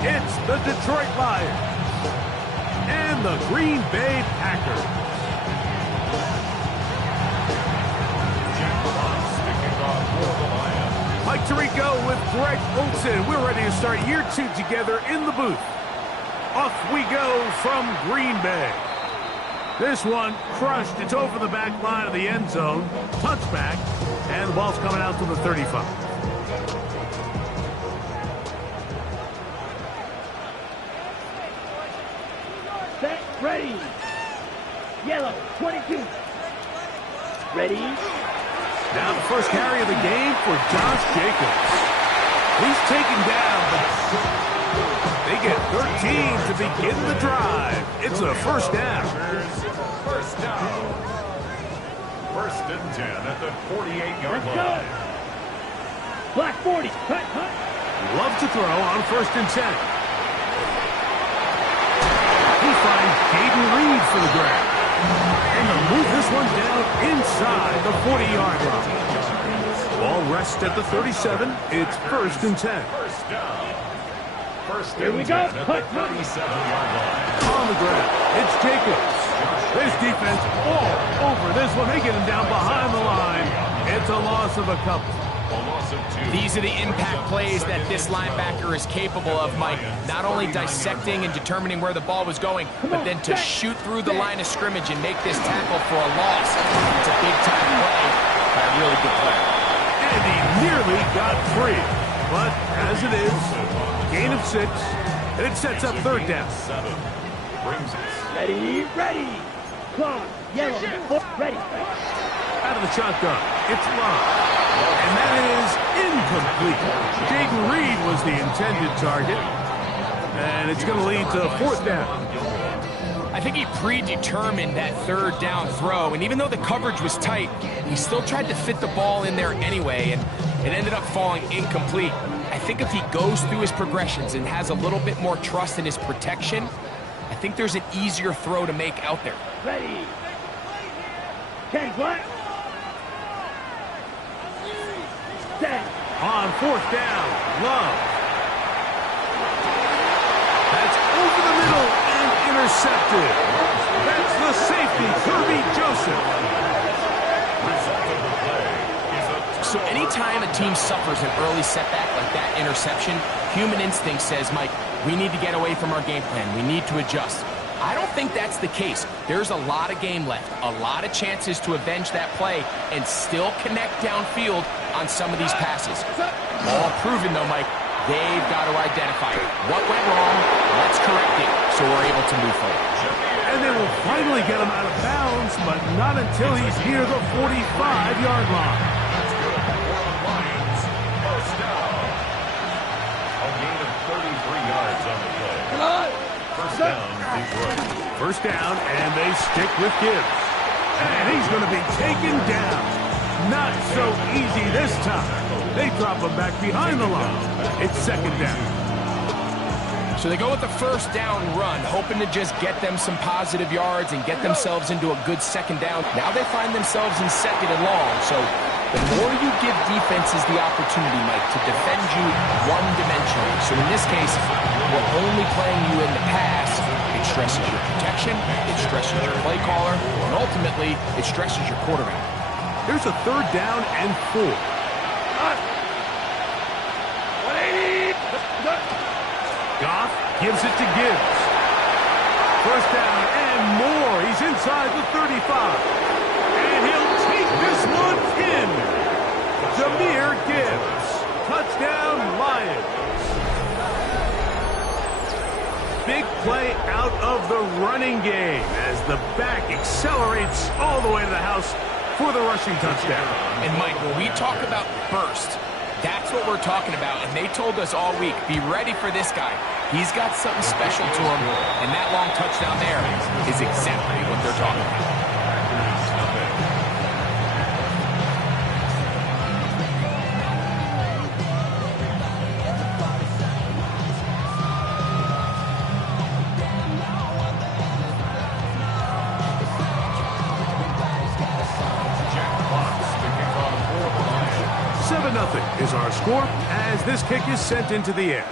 It's the Detroit Lions and the Green Bay Packers. Mike Tirico with Greg Olsen. We're ready to start year 2 together in the booth. Off we go from Green Bay. This one crushed. It's over the back line of the end zone. Touchback. And the ball's coming out to the 35. Set, ready. Yellow, 22. Ready. Now the first carry of the game for Josh Jacobs. He's taken down, but they get 13 to begin the drive. It's a first down. First down. First and 10 at the 48-yard line. Black 40. Cut. Love to throw on first and 10. He finds Jaden Reed for the grab. And they'll move this one down inside the 40-yard line. Ball rests at the 37. It's first and 10. First down. First Here we and go. 10 at the 37-yard line. On the ground, it's Jacobs. This defense all over this one. They get him down behind the line. It's a loss of a couple. These are the impact plays that this linebacker is capable of, Mike. Not only dissecting and determining where the ball was going, but then to shoot through the line of scrimmage and make this tackle for a loss. It's a big-time play by a really good player. And he nearly got free. But as it is, gain of 6, and it sets up third down. Ready. Clock. Yellow, ready. Out of the shotgun, it's Love. And that is incomplete. Jaden Reed was the intended target. And it's going to lead to fourth down. I think he predetermined that third down throw, and even though the coverage was tight, he still tried to fit the ball in there anyway, and it ended up falling incomplete. I think if he goes through his progressions and has a little bit more trust in his protection, I think there's an easier throw to make out there. Ready. 10 black. 10. On fourth down, Love. That's over the middle and intercepted. That's the safety, Kirby Joseph. So anytime a team suffers an early setback like that interception, human instinct says, Mike, we need to get away from our game plan. We need to adjust. I don't think that's the case. There's a lot of game left, a lot of chances to avenge that play and still connect downfield on some of these passes. All proven, though, Mike, they've got to identify what went wrong, let's correct it, so we're able to move forward. And they will finally get him out of bounds, but not until he's near the 45-yard line. Lions, first down. A gain of 33 yards on the play. First down, Detroit. First down, and they stick with Gibbs. And he's going to be taken down. Not so easy this time. They drop him back behind the line. It's second down. So they go with the first down run, hoping to just get them some positive yards and get themselves into a good second down. Now they find themselves in second and long. So the more you give defenses the opportunity, Mike, to defend you one-dimensionally. So in this case, we're only playing you in the pass. It stresses your protection, it stresses your play caller, and ultimately, it stresses your quarterback. Here's a third down and 4. 180. Goff gives it to Gibbs. First down and more. He's inside the 35. And he'll take this one in. Jahmyr Gibbs. Touchdown, Lions. Big play out of the running game as the back accelerates all the way to the house for the rushing touchdown. And Mike, when we talk about burst, that's what we're talking about. And they told us all week, be ready for this guy. He's got something special to him. And that long touchdown there is exactly what they're talking about. Is our score as this kick is sent into the air.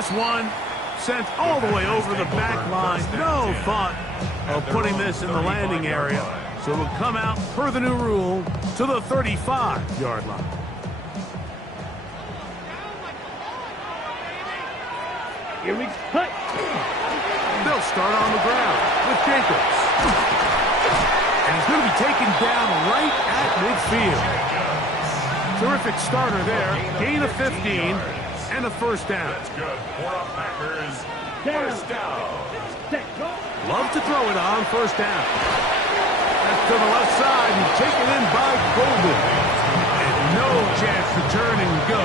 This one sent all the way over the back line. No thought of putting this in the landing area. So it'll come out, per the new rule, to the 35-yard line. Here we cut. They'll start on the ground with Jacobs. And he's going to be taken down right at midfield. Terrific starter there. Gain of 15 and a first down. That's good for our Packers. First down. Love to throw it on first down. That's to the left side and taken in by Golden. And no chance to turn and go.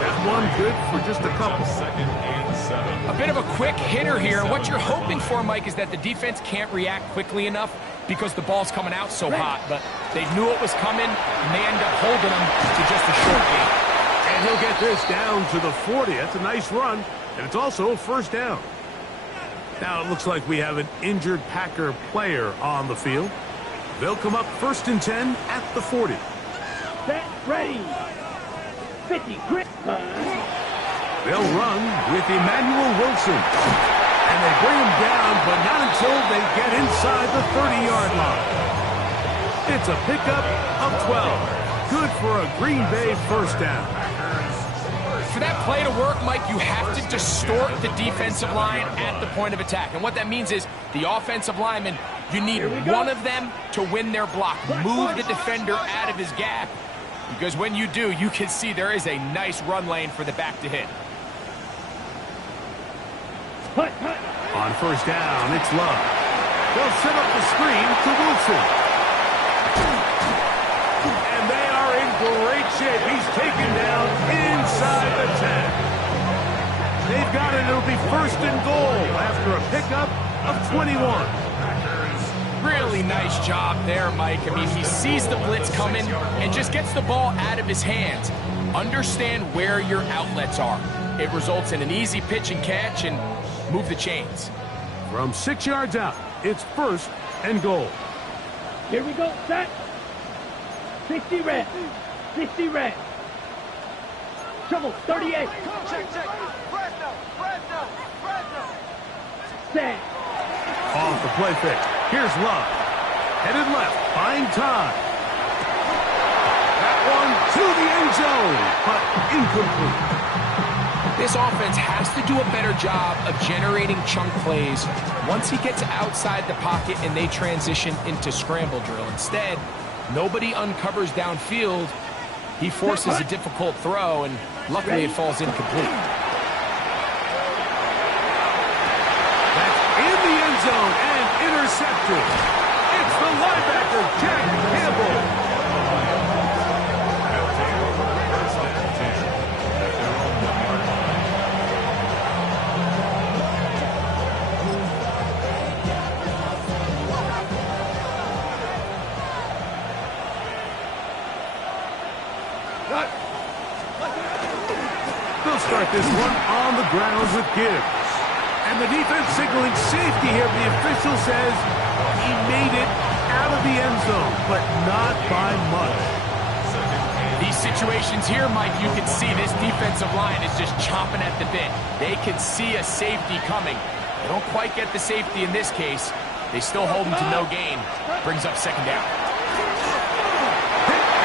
That one good for just a couple. Second and 7. A bit of a quick hitter here. What you're hoping for, Mike, is that the defense can't react quickly enough because the ball's coming out so hot. But they knew it was coming, and they end up holding them to just a short gain. And he'll get this down to the 40. That's a nice run, and it's also a first down. Now it looks like we have an injured Packer player on the field. They'll come up first and 10 at the 40. Set, ready. 50, grip. They'll run with Emmanuel Wilson. And they bring him down, but not until they get inside the 30-yard line. It's a pickup of 12. Good for a Green Bay first down. For that play to work, Mike, you have to distort the defensive line at the point of attack. And what that means is the offensive lineman, you need one of them to win their block. Move the defender out of his gap. Because when you do, you can see there is a nice run lane for the back to hit. On first down, it's Love. They'll set up the screen to Wilson. And they are in great shape. He's taken down inside the 10. They've got it. It'll be first and goal after a pickup of 21. Really nice job there, Mike. I mean, he sees the blitz coming and just gets the ball out of his hands. Understand where your outlets are. It results in an easy pitch and catch and move the chains. From 6 yards out, it's first and goal. Here we go, set. 60 red. 60 red. Shovel, 38. Check. Fresno. Set. Off the play fake. Here's Love. Headed left, buying time. That one to the end zone, but incomplete. This offense has to do a better job of generating chunk plays once he gets outside the pocket and they transition into scramble drill. Instead, nobody uncovers downfield. He forces a difficult throw, and luckily it falls incomplete. That's in the end zone and intercepted. It's the linebacker, Jack Campbell. They'll start this one on the ground with Gibbs. And the defense signaling safety here. The official says he made it out of the end zone, but not by much. These situations here, Mike, you can see this defensive line is just chomping at the bit. They can see a safety coming. They don't quite get the safety in this case. They still hold him to no gain. Brings up second down.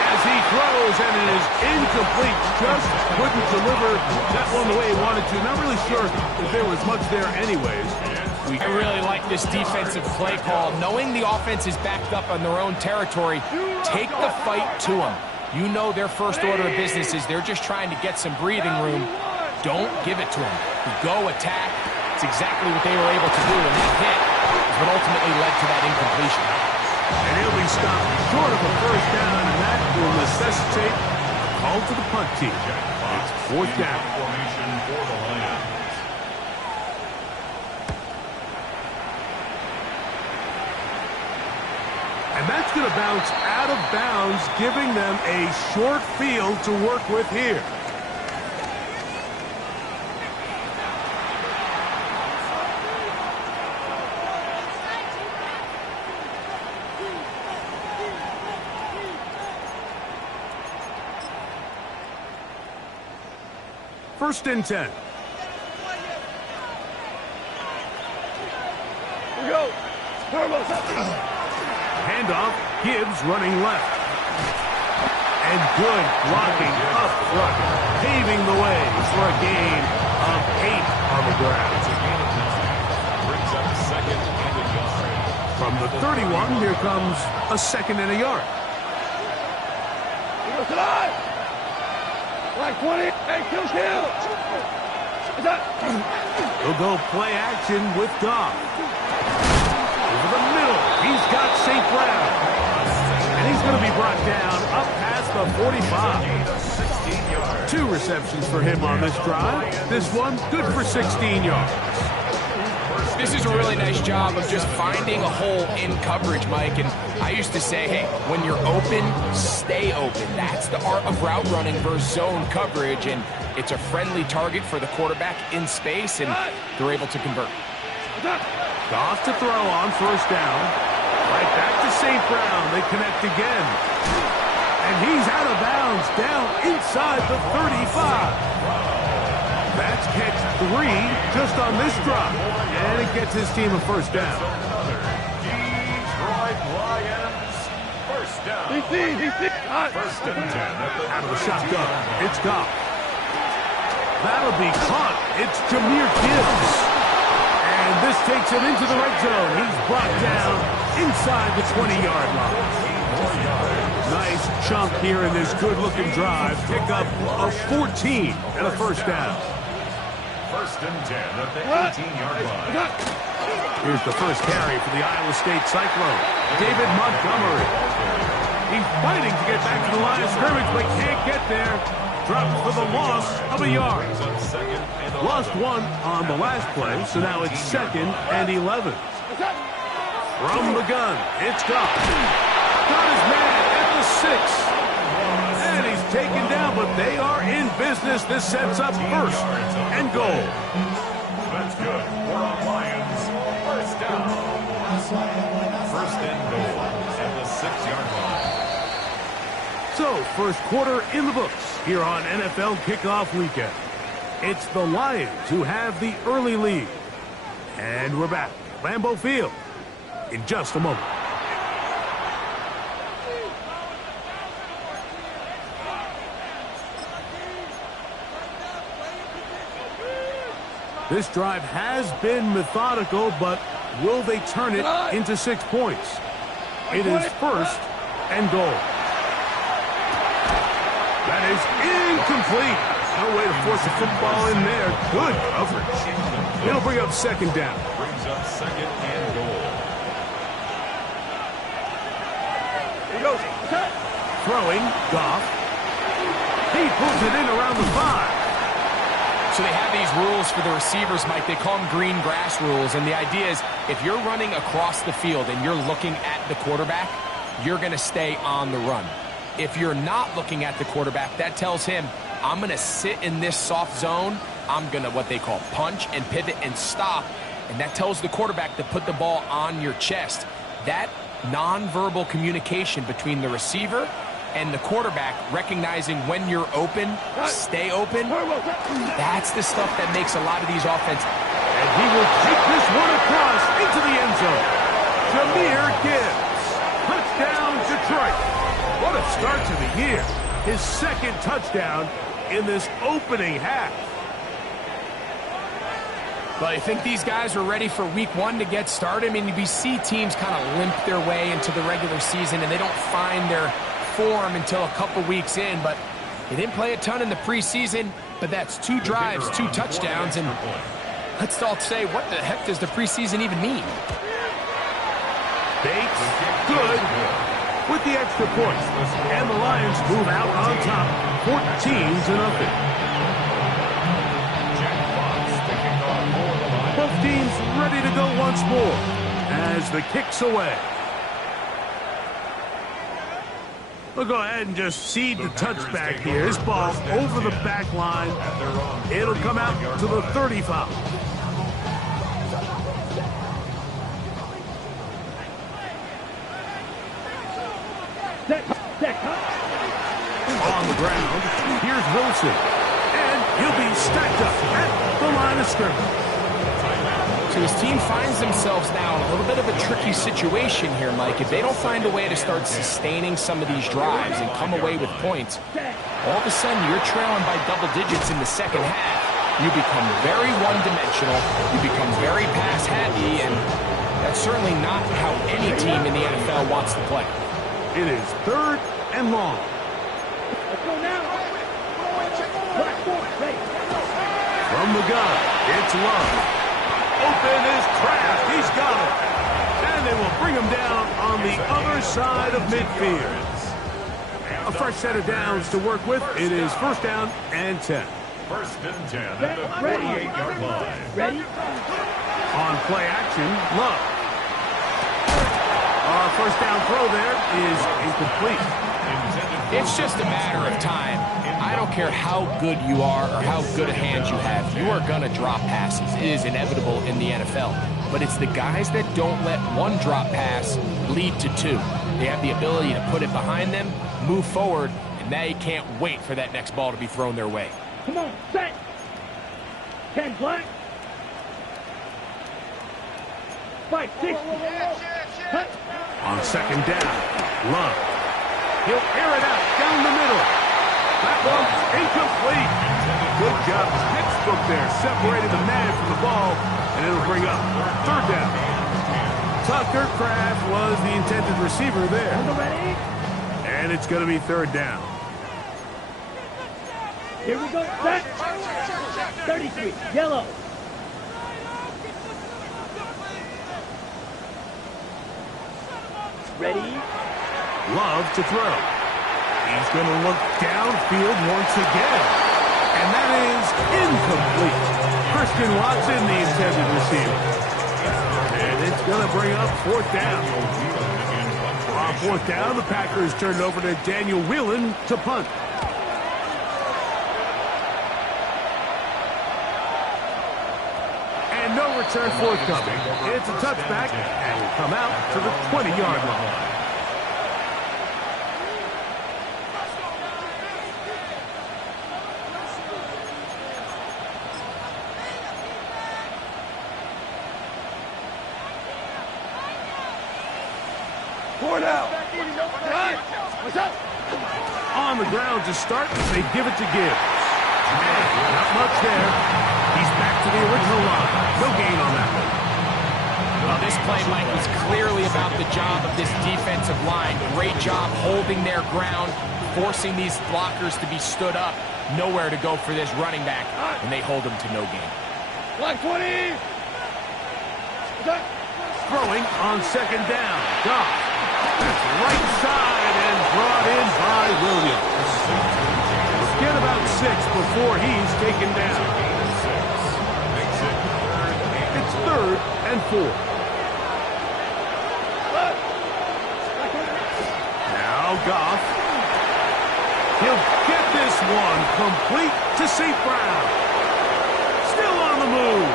As he throws, and it is incomplete. Just couldn't deliver that one the way he wanted to. Not really sure if there was much there anyways. I really like this defensive play call. Knowing the offense is backed up on their own territory, take the fight to them. You know their first order of business is they're just trying to get some breathing room. Don't give it to them. Go attack. It's exactly what they were able to do, and that hit is what ultimately led to that incompletion. And he'll be stopped short of a first down, and that will necessitate a call to the punt team. It's fourth down. Formation for the Lions. And that's going to bounce out of bounds, giving them a short field to work with here. First and 10. go. Turbo. Handoff, Gibbs running left. And good blocking up front, paving the way for a gain of 8 on the ground. It's a gain of 9. Brings up second and a yard. From the 31, here comes a second and a yard. He goes alive. Like 20. Hey, kill. He'll go play action with Goff. Over the middle, he's got St. Brown. And he's going to be brought down up past the 45. 2 receptions for him on this drive. This one, good for 16 yards. This is a really nice job of just finding a hole in coverage, Mike. And I used to say, hey, when you're open, stay open. That's the art of route running versus zone coverage. And it's a friendly target for the quarterback in space, and they're able to convert. Goff to throw on first down. Right back to St. Brown. They connect again. And he's out of bounds down inside the 35. That's catch 3 just on this drop. And it gets his team a first down. Detroit Lions, first down. First and 10 Out of the shotgun, it's Goff. That'll be caught. It's Jahmyr Gibbs. And this takes him into the red zone. He's brought down inside the 20-yard line. Nice chunk here in this good-looking drive. Pick up a 14 and a first down. First and 10 at the 18-yard line. Here's the first carry for the Iowa State Cyclone. David Montgomery. He's fighting to get back to the line of scrimmage, but can't get there. Dropped for the loss of a yard. Lost 1 on the last play, so now it's 2nd and 11. From the gun, it's Goff. Got his man at the 6. And he's taken down, but they are in business. This sets up first and goal. That's good. We're on Lions. First down. First and goal at the 6-yard line. So, first quarter in the books here on NFL Kickoff Weekend. It's the Lions who have the early lead. And we're back at Lambeau Field in just a moment. This drive has been methodical, but will they turn it into 6 points? It is first and goal. That is incomplete. No way to force a football in there. Good coverage. It'll bring up second down. Brings up second and goal. He goes. Throwing, Goff. He pulls it in around the 5. So they have these rules for the receivers, Mike. They call them green grass rules. And the idea is if you're running across the field and you're looking at the quarterback, you're going to stay on the run. If you're not looking at the quarterback, that tells him, I'm going to sit in this soft zone. I'm going to what they call punch and pivot and stop. And that tells the quarterback to put the ball on your chest. That nonverbal communication between the receiver and the quarterback, recognizing when you're open, stay open, that's the stuff that makes a lot of these offenses. And he will take this one across into the end zone. Jahmyr Gibbs. Touchdown, Detroit. What a start to the year. His second touchdown in this opening half. But I think these guys are ready for week 1 to get started. I mean, we see teams kind of limp their way into the regular season, and they don't find their form until a couple weeks in. But they didn't play a ton in the preseason, but that's 2 drives, 2 touchdowns, and let's all say, what the heck does the preseason even mean? Bates, good, with the extra point. And the Lions move out on top, 14-0. Both teams ready to go once more as the kick's away. We'll go ahead and just cede the touchback here. This ball over the back line. It'll come out to the 35. On the ground, here's Wilson. And he'll be stacked up at the line of scrimmage. So his team finds themselves now in a little bit of a tricky situation here, Mike. If they don't find a way to start sustaining some of these drives and come away with points, all of a sudden you're trailing by double digits in the second half. You become very one-dimensional, you become very pass-happy, and that's certainly not how any team in the NFL wants to play. It is 3rd and long. Let's go now. From the gun, it's Love. Open is Kraft. He's got it. And they will bring him down on the other side of midfield. A fresh set of downs to work with. It is 1st down and 10. 1st and 10 at the 48-yard line. Ready? On play action, Love. Our 1st down throw there is incomplete. It's just a matter of time. I don't care how good you are or how good a hand you have. You are going to drop passes. It is inevitable in the NFL. But it's the guys that don't let one drop pass lead to 2. They have the ability to put it behind them, move forward, and they can't wait for that next ball to be thrown their way. Come on, set. 10 black. 5, 6. Cut. On 2nd down, Love. He'll air it out down the middle. That one's incomplete. Good job. Textbook there. Separated the man from the ball, and it'll bring up 3rd down. Tucker Kraft was the intended receiver there. Ready? And it's going to be 3rd down. Here we go. Set. 33. Yellow. Ready? Love to throw. He's going to look downfield once again. And that is incomplete. Christian Watson, the intended receiver. And it's going to bring up 4th down. On 4th down, the Packers turn it over to Daniel Whelan to punt. And no return forthcoming. It's a touchback, and will come out to the 20-yard line. On the ground to start, they give it to Gibbs. Not much there. He's back to the original line. No gain on that one. Well, this play, Mike, was clearly about the job of this defensive line. Great job holding their ground, forcing these blockers to be stood up. Nowhere to go for this running back, and they hold him to no gain. Black 20. Throwing on 2nd down. Goff. That's right side and brought in by Williams. Get about 6 before he's taken down. It's 3rd and 4. Now Goff. He'll get this one complete to St. Brown. Still on the move.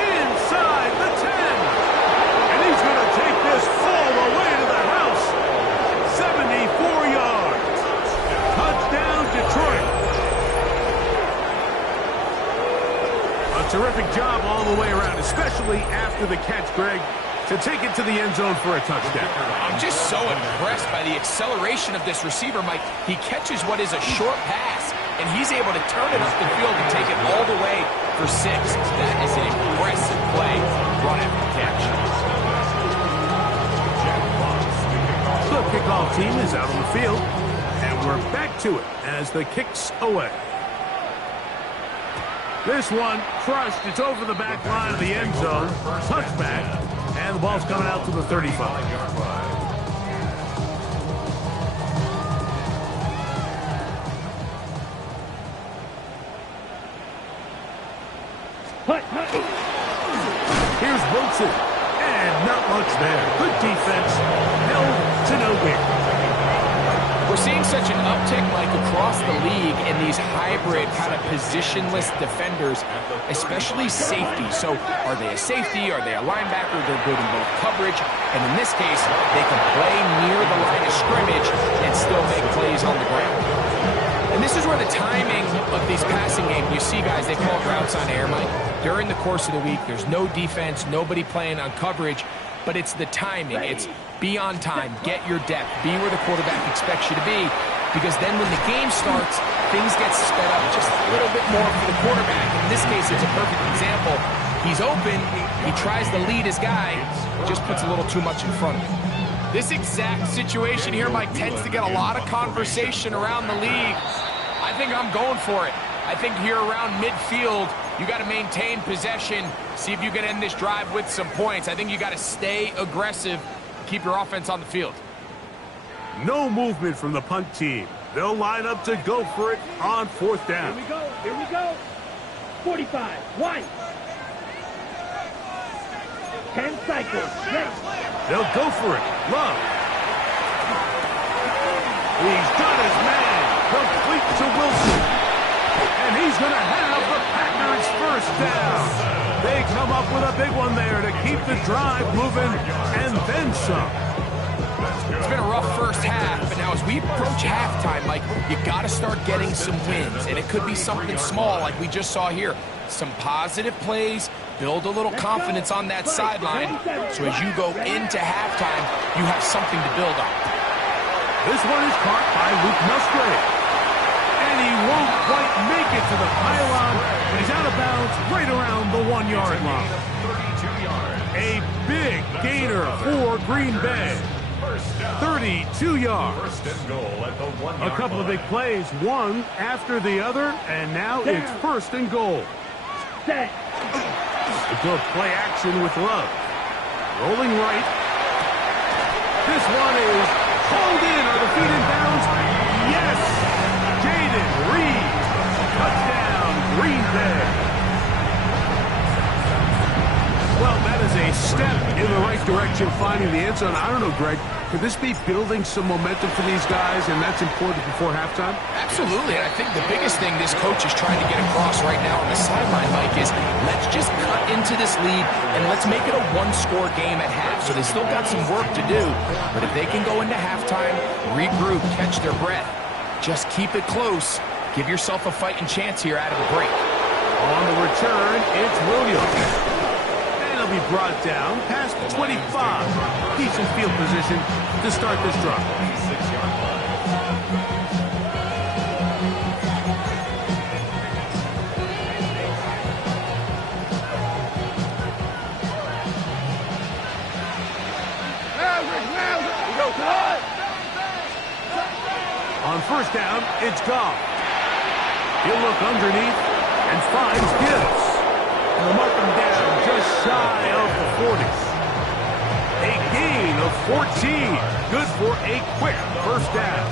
Inside the 10. And he's going to take this all the way to the house. 74 yards. Touchdown, Detroit. A terrific job all the way around, especially after the catch, Greg, to take it to the end zone for a touchdown. I'm just so impressed by the acceleration of this receiver, Mike. He catches what is a short pass, and he's able to turn it up the field and take it all the way for 6. That is an impressive play run after the catch. The kickoff team is out on the field, and we're back to it as the kick's away. This one crushed. It's over the back line of the end zone. Touchback, and the ball's coming out to the 35. Here's Wilson, and not much there. Good defense, held to no win. We're seeing such an uptick, Mike, across the league in these hybrid kind of positionless defenders, especially safety. So are they a safety? Are they a linebacker? They're good in both coverage. And in this case, they can play near the line of scrimmage and still make plays on the ground. And this is where the timing of these passing game you see guys, they call routes on air, Mike. During the course of the week, there's no defense, nobody playing on coverage, but it's the timing. It's be on time, get your depth, be where the quarterback expects you to be, because then when the game starts, things get sped up just a little bit more for the quarterback. In this case, it's a perfect example. He's open, he tries to lead his guy, just puts a little too much in front of him. This exact situation here, Mike, tends to get a lot of conversation around the league. I think I'm going for it. I think here around midfield, you got to maintain possession, see if you can end this drive with some points. I think you got to stay aggressive, keep your offense on the field. No movement from the punt team. They'll line up to go for it on 4th down. Here we go. Here we go. 45. 1. 10 cycles. Ready. They'll go for it. Love. He's got his man. Complete to Wilson. And he's going to have the Packers first down. They come up with a big one there to keep the drive moving and then some. It's been a rough first half, but now as we approach halftime, Mike, you got to start getting some wins. And it could be something small like we just saw here. Some positive plays, build a little confidence on that sideline. So as you go into halftime, you have something to build on. This one is caught by Luke Musgrave. And he won't quite make it to the pylon. He's out of bounds right around the 1-yard line. A big gainer for Green Bay. 32 yards. A couple of big plays, one after the other, and now it's 1st and goal. Set. A good play action with Love. Rolling right. This one is hauled in. Are the feet in bounds? Yes! Jaden Reed. Touchdown, Green Bay. Well, that is a step in the right direction, finding the end zone. I don't know, Greg. Could this be building some momentum for these guys, and that's important before halftime? Absolutely, and I think the biggest thing this coach is trying to get across right now on the sideline, Mike, is let's just cut into this lead, and let's make it a one-score game at half. So they still got some work to do, but if they can go into halftime, regroup, catch their breath, just keep it close, give yourself a fighting chance here out of the break. On the return, it's Williams. He'll be brought down past the 25. Decent field position to start this drive. 6-yard line. We go, cut. On 1st down, it's Goff. He'll look underneath and finds Gibbs. And they'll mark him down just shy of the 40. A gain of 14. Good for a quick 1st down.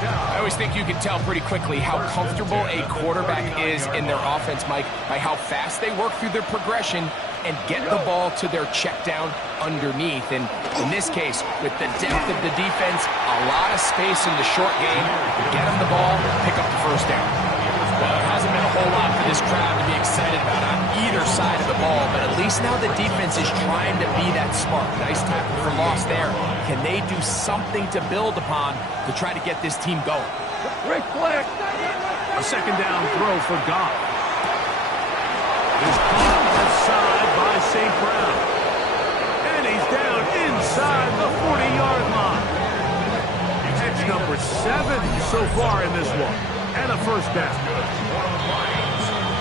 I always think you can tell pretty quickly how comfortable a quarterback is in their offense, Mike, by how fast they work through their progression and get the ball to their check down underneath. And in this case, with the depth of the defense, a lot of space in the short game, get them the ball, pick up the 1st down. Well, there hasn't been a whole lot for this crowd to be excited about on either side of the ball, but at least now the defense is trying to be that spark. Nice tackle for loss there. Can they do something to build upon to try to get this team going? Rick Flair. A 2nd down throw for Goff. He's caught offside by St. Brown. And he's down inside the 40-yard line. That's number 7 so far in this one. And a 1st down.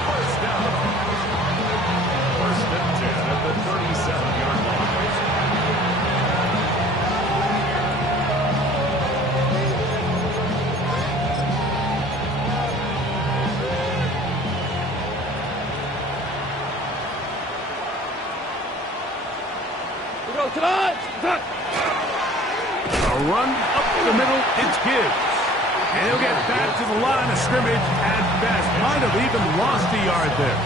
1st down. 1st and 10 at the 37-yard line. We go, tonight. A run up the middle, it's Gibbs. And he'll get back to the line of scrimmage at best. Might have even lost a yard there.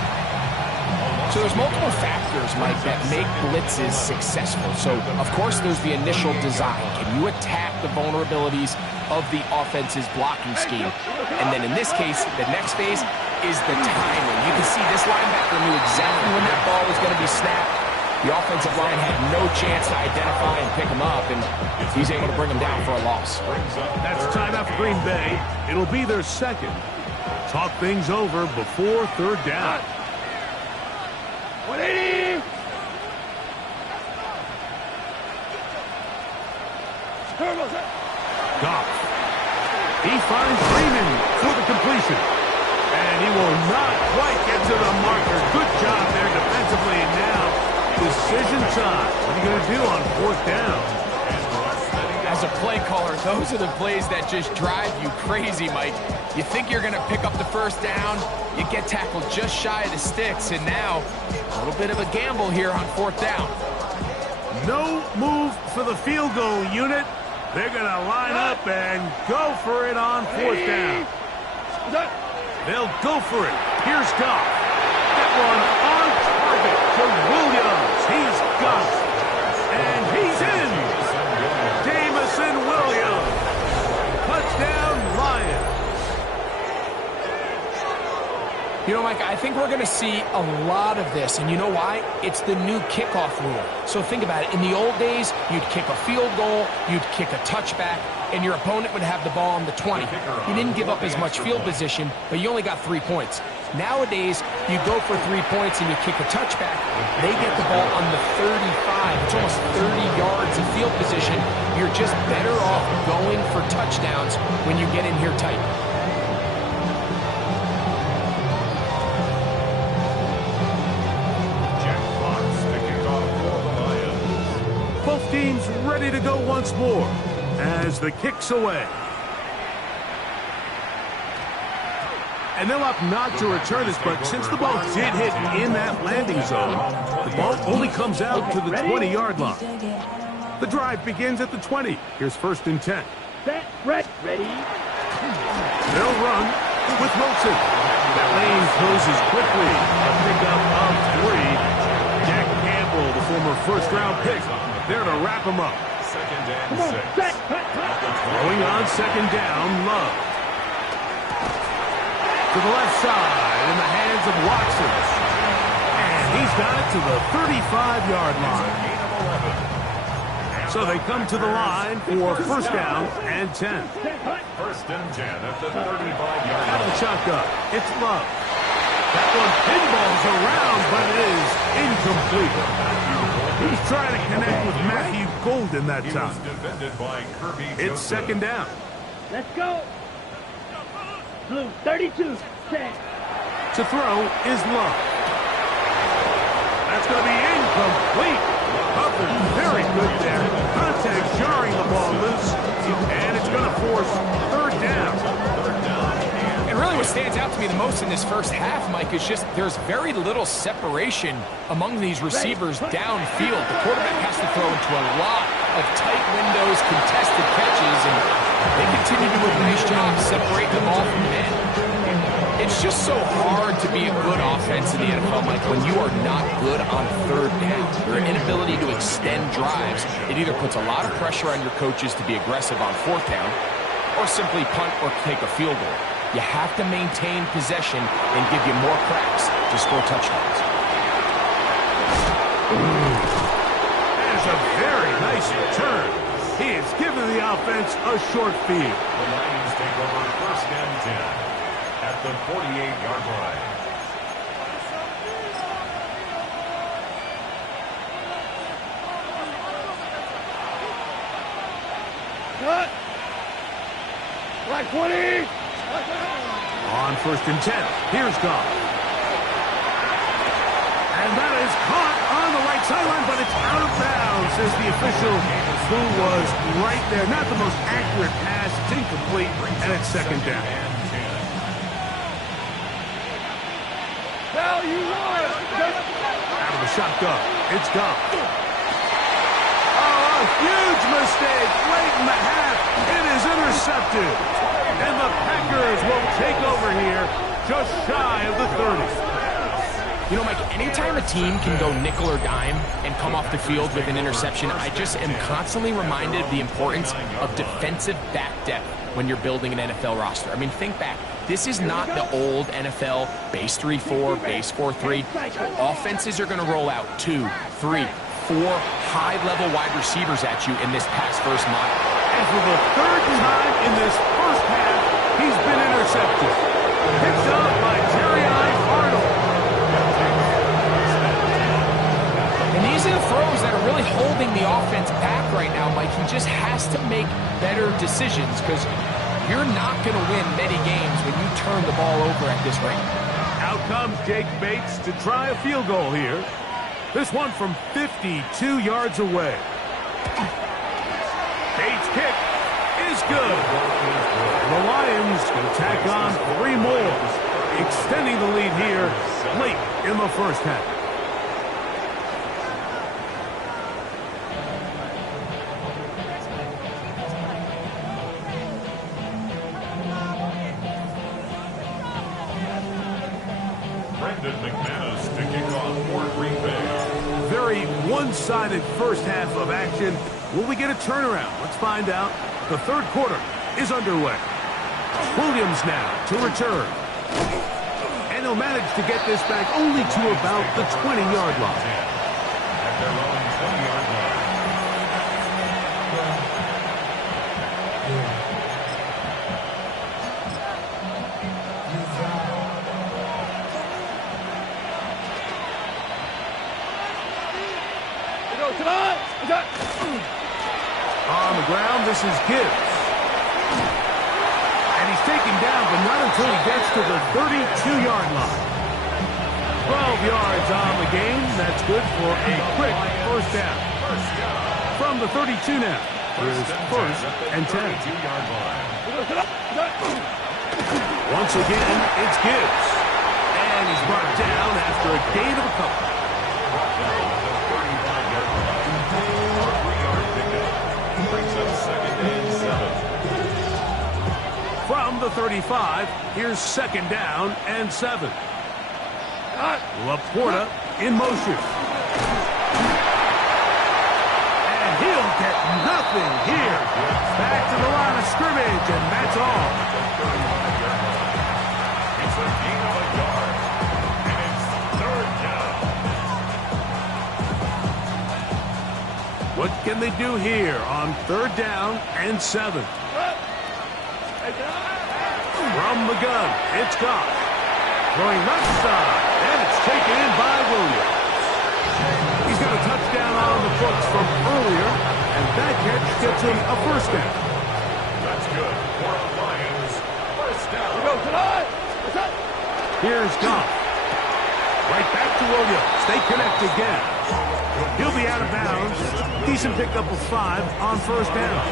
So there's multiple factors, Mike, that make blitzes successful. So, of course, there's the initial design. Can you attack the vulnerabilities of the offense's blocking scheme? And then in this case, the next phase is the timing. You can see this linebacker knew exactly when that ball was going to be snapped. The offensive line had no chance to identify and pick him up, and he's able to bring him down for a loss. That's timeout for Green Bay. It'll be their 2nd Talk things over before third down. 180. Goff. He finds Freeman for the completion. And he will not quite get to the marker. Good job there defensively. And now, decision time. What are you going to do on fourth down? As a play caller, those are the plays that just drive you crazy, Mike. You think you're going to pick up the first down, you get tackled just shy of the sticks, and now a little bit of a gamble here on fourth down. No move for the field goal unit. They're going to line up and go for it on fourth down. They'll go for it. Here's Goff. That one on target to Williams. He's got it. And he's in. Jamison Williams. Touchdown, Lions. You know, Mike, I think we're going to see a lot of this, and you know why? It's the new kickoff rule. So think about it. In the old days, you'd kick a field goal, you'd kick a touchback, and your opponent would have the ball on the 20. You didn't give up as much field position, but you only got 3 points. Nowadays, you go for 3 points and you kick a touchback. They get the ball on the 35. It's almost 30 yards of field position. You're just better off going for touchdowns when you get in here tight. Both teams ready to go once more as the kick's away. And they'll opt not to return this, but since the ball did hit in that landing zone, the ball only comes out to the 20-yard line. The drive begins at the 20. Here's first and 10. Set, ready. They'll run with Wilson. That lane closes quickly. A pickup of 3. Jack Campbell, the former first-round pick, there to wrap him up. Second and 6. Throwing on second down, Love. To the left side in the hands of Watson. And he's got it to the 35-yard line. So they come to the line for first down and 10. First and 10 at the 35-yard Out of the line. shotgun, it's Love. That one pinballs around, but it is incomplete. He's trying to connect with Matthew Golden that He was time. defended by Kirby It's Joseph. second down. Let's go. Blue, 32. Set. To throw is Love. That's going to be incomplete. Covered very good there. Contact jarring the ball loose. And it's going to force third down. And really what stands out to me the most in this first half, Mike, is just there's very little separation among these receivers downfield. The quarterback has to throw into a lot of tight windows, contested catches, and they continue to do a nice job separating the ball from men. It's just so hard to be a good offense in the NFL, Mike, when you are not good on third down. Your inability to extend drives, it either puts a lot of pressure on your coaches to be aggressive on fourth down or simply punt or take a field goal. You have to maintain possession and give you more cracks to score touchdowns. That's a very nice return. He has given the offense a short field. The Lions take over first and 10 at the 48-yard line. Cut. Black 20. On first and 10, here's Goff. And that is caught on the right sideline, but it's out of bounds, says the official, who was right there. Not the most accurate pass. It's incomplete, and it's second down. Hell, you won. Out of the shotgun, it's Goff. Oh, a huge mistake late in the half. It is intercepted. And the Packers will take over here just shy of the 30. You know, Mike, anytime a team can go nickel or dime and come off the field with an interception, I just am constantly reminded of the importance of defensive back depth when you're building an NFL roster. I mean, think back. This is not the old NFL base 3-4, base 4-3. Offenses are going to roll out 2, 3, 4 high-level wide receivers at you in this pass-first model. And for the third time in this first half, he's been intercepted. Picked up by Jerry Arnold. And these are the throws that are really holding the offense back right now, Mike. He just has to make better decisions because you're not going to win many games when you turn the ball over at this rate. Out comes Jake Bates to try a field goal here. This one from 52 yards away. Bates' kick is good. The Lions can tack on 3 more, extending the lead here late in the first half. Brendan McManus to kick off for Green Bay. Very one-sided first half of action. Will we get a turnaround? Let's find out. The third quarter is underway. Williams now to return. And he'll manage to get this back only to about the 20-yard line. At their own 20-yard line. On the ground, this is Gibbs. And he's taken down, but not until he gets to the 32-yard line. 12 yards on the game. That's good for a quick first down. From the 32 now. Here's first and 10. Once again, it's Gibbs. And he's brought down after a gain of a couple. From the 35, here's second down and 7. Laporta in motion. And he'll get nothing here. Back to the line of scrimmage, and that's all. It's a gain of a yard, and it's third down. What can they do here on third down and 7? From the gun, it's Goff. Throwing left side, and it's taken in by Williams. He's got a touchdown on the books from earlier, and that catch gets him a first down. That's good for the Lions. First down. Here's Goff. Right back to Williams. They connect again. He'll be out of bounds. Decent pickup of 5 on first down.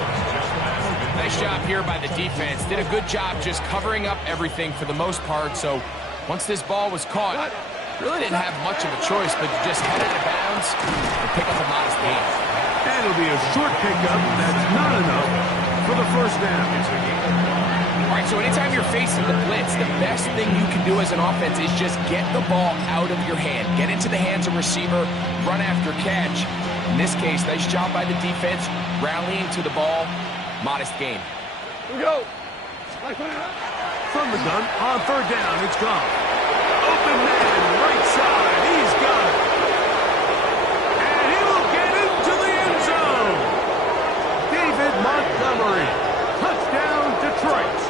Nice job here by the defense. Did a good job just covering up everything for the most part. So once this ball was caught, really didn't have much of a choice, but just head out of bounds and pick up a modest gain. And it'll be a short pickup. That's not enough for the first down. All right, so anytime you're facing the blitz, the best thing you can do as an offense is just get the ball out of your hand. Get into the hands of receiver, run after catch. In this case, nice job by the defense, rallying to the ball. Modest gain. Here we go. From the gun, on third down, it's gone. Open man, right side, he's got it. And he will get into the end zone. David Montgomery, touchdown Detroit.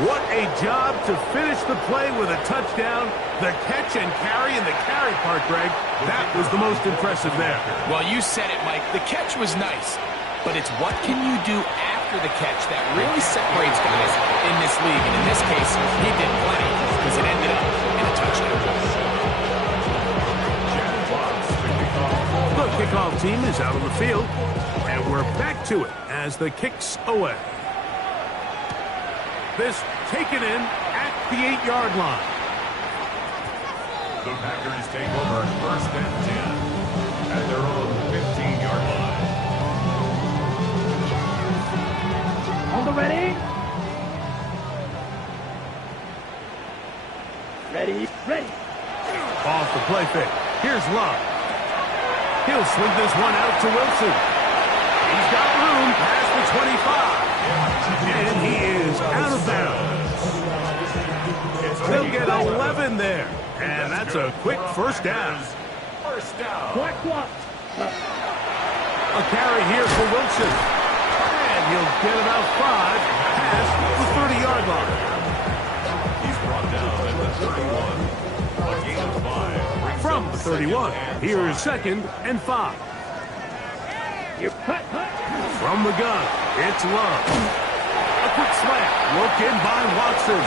What a job to finish the play with a touchdown. The catch and carry and the carry part, Greg, that was the most impressive there. Well, you said it, Mike. The catch was nice, but it's what can you do after the catch that really separates guys in this league. And in this case, he did plenty because it ended up in a touchdown. The kickoff team is out on the field, and we're back to it as the kick's away. This taken in at the 8-yard line. The Packers take over first and 10 at their own 15-yard line. On the ready. Ready. Off the play fake. Here's Love. He'll swing this one out to Wilson. He's got room past the 25. And he is out of bounds. They'll get 11 there. And that's a quick first down. First down. Quack. A carry here for Wilson. And he'll get about 5 past the 30-yard line. He's brought down at the 31. A gain of 5 brings From up the 31, here's 2nd and 5. From the gun, it's Love. A quick slant, look in by Watson.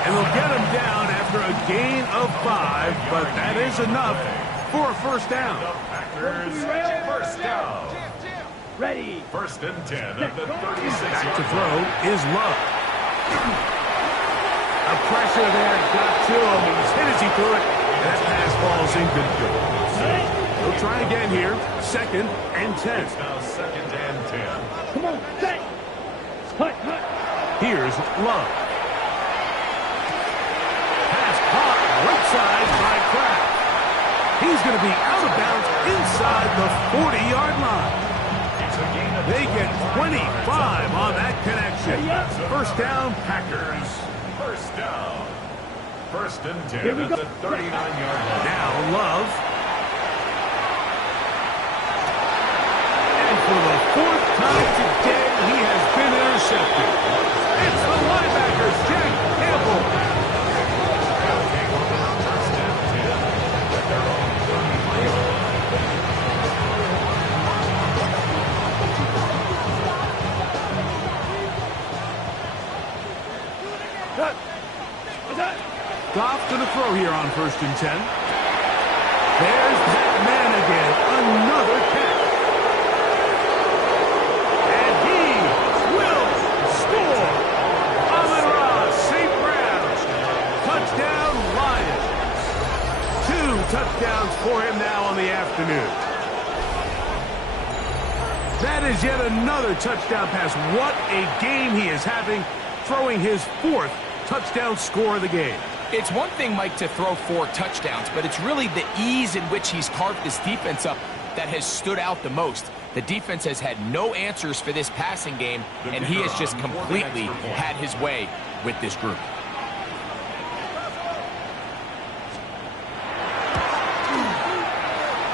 And they'll get him down after a gain of 5, but that is enough for a first down. Packers, first down. Ready. 1st and 10 at the 36. Back to throw is Love. The pressure there got to him. He's hit as he threw it. That pass ball's incomplete. He'll try again here. 2nd and 10. It's now 2nd and 10. Come on, stay. Hut, hut. Here's Love. Pass caught right side by Kraft. He's going to be out of bounds inside the 40-yard line. They get 25 on that connection. First down, Packers. First down. 1st and 10 at the 39-yard line. Now Love. And for the 4th time today, he has been intercepted. It's the linebackers, Jack Campbell. First and 10 at their own 39-yard line. Goff going to throw here on 1st and 10. There's that man again. Another catch. And he will score. Amon-Ra St. Brown. Touchdown, Lions. 2 touchdowns for him now on the afternoon. That is yet another touchdown pass. What a game he is having, throwing his 4th touchdown score of the game. It's one thing, Mike, to throw 4 touchdowns, but it's really the ease in which he's carved this defense up that has stood out the most. The defense has had no answers for this passing game, and he has just completely had his way with this group.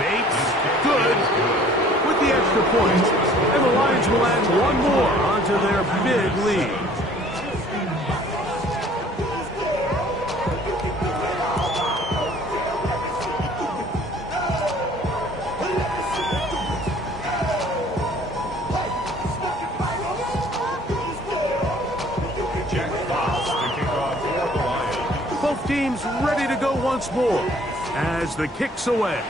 Bates, good, with the extra point. And the Lions will add one more onto their big lead. Both teams ready to go once more as the kick's away.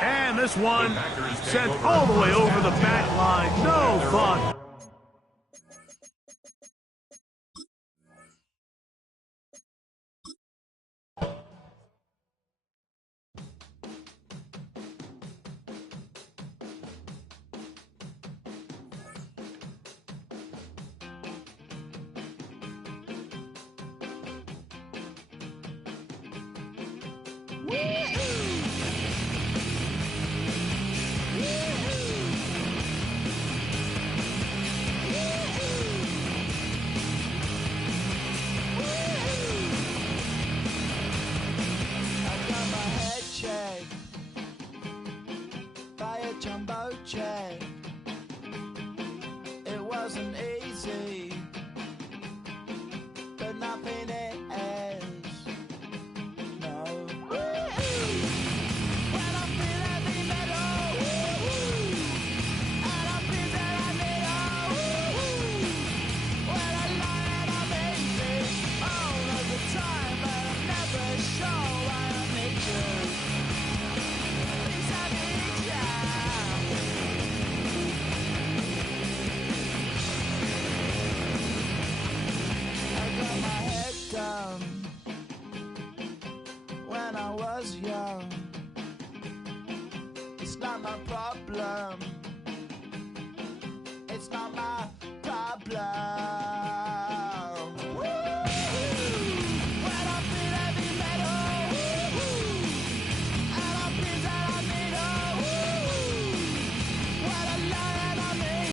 And this one sent all the way over the back line. No thought. It wasn't easy, but nothing is. No. When I feel heavy metal, and I feel that I need when I lie and I'm easy all of the time, but I'm never sure why I need you. Please, I need you. When I was young, it's not my problem.